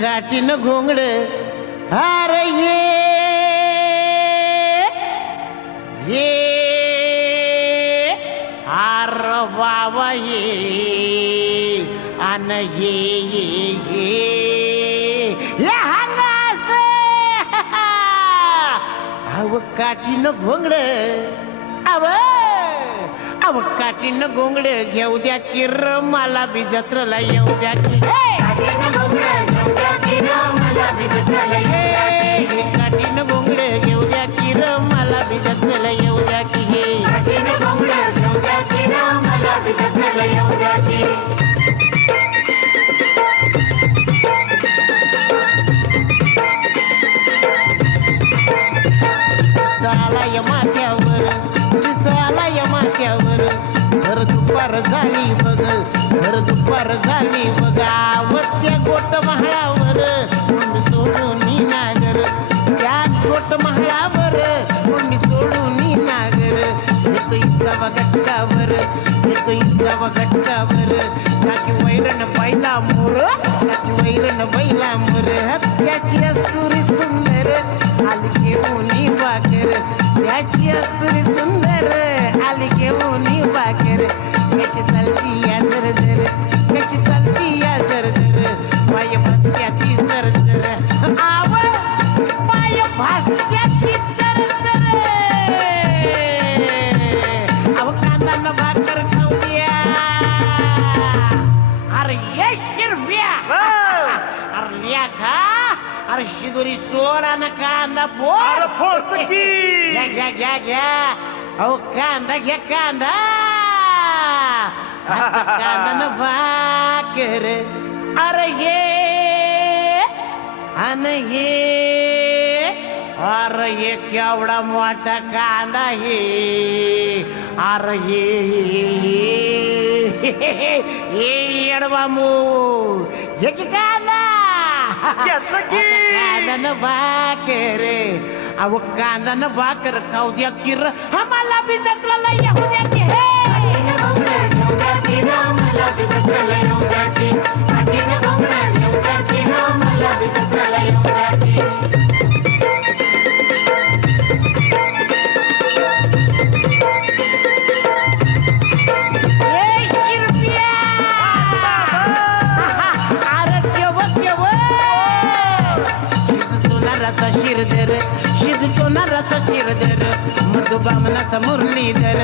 काटीन घोंगड अरे ये आर बाबा ये अन ये हंगास अव काटीन घोंगड अव काटीन घोंगड घेऊ द्या किर मला बी जत्रला येऊ द्या की काटीन घोंगड घेऊ द्या किर मला बी जत्रला येऊ द्या की हे सालाय माथ्यावर सालाय माथ्यावर भर दुपार झाली बघ भर दुपार झाली बघ आवत्या गोट महाळावर मी सोडून नागर त्या गोट महाळावर मी सोडून नागर येतो इसावा गट्टावर येतो इसावा गट्टावर टाकी वैरण बैला मोर टाकी वैरण बैला मोर त्याची अस्तुरी सुंदर आली घेऊन बाकर त्याची अस्तुरी सुंदर आली घेऊन बाकर कशी चालती या जर जर कशी चालती या जर जर पाय भासत्याची जर जर आव पाय भासत्याची जर जर अव कांदा भाकर खाऊया अरे ये शिरव्या अरे लिया खा अरे शिदोरी सोडा ना कांदा फोड घ्या घ्या घ्या घ्या अहो कांदा घ्या कांदा कांदा न भाकर अरे ये अन ये अरे ये केवढा मोठा कांदा हे अरे ये येडवा मूळ हे की कांदा कांदा न भाकर अहो कांदा न भाकर खाऊ द्या किर आम्हाला बी जत्राला येऊ द्या की हे शिरधर शिद सोनाराचा शिरधर मधुबामनाचा मुरलीधर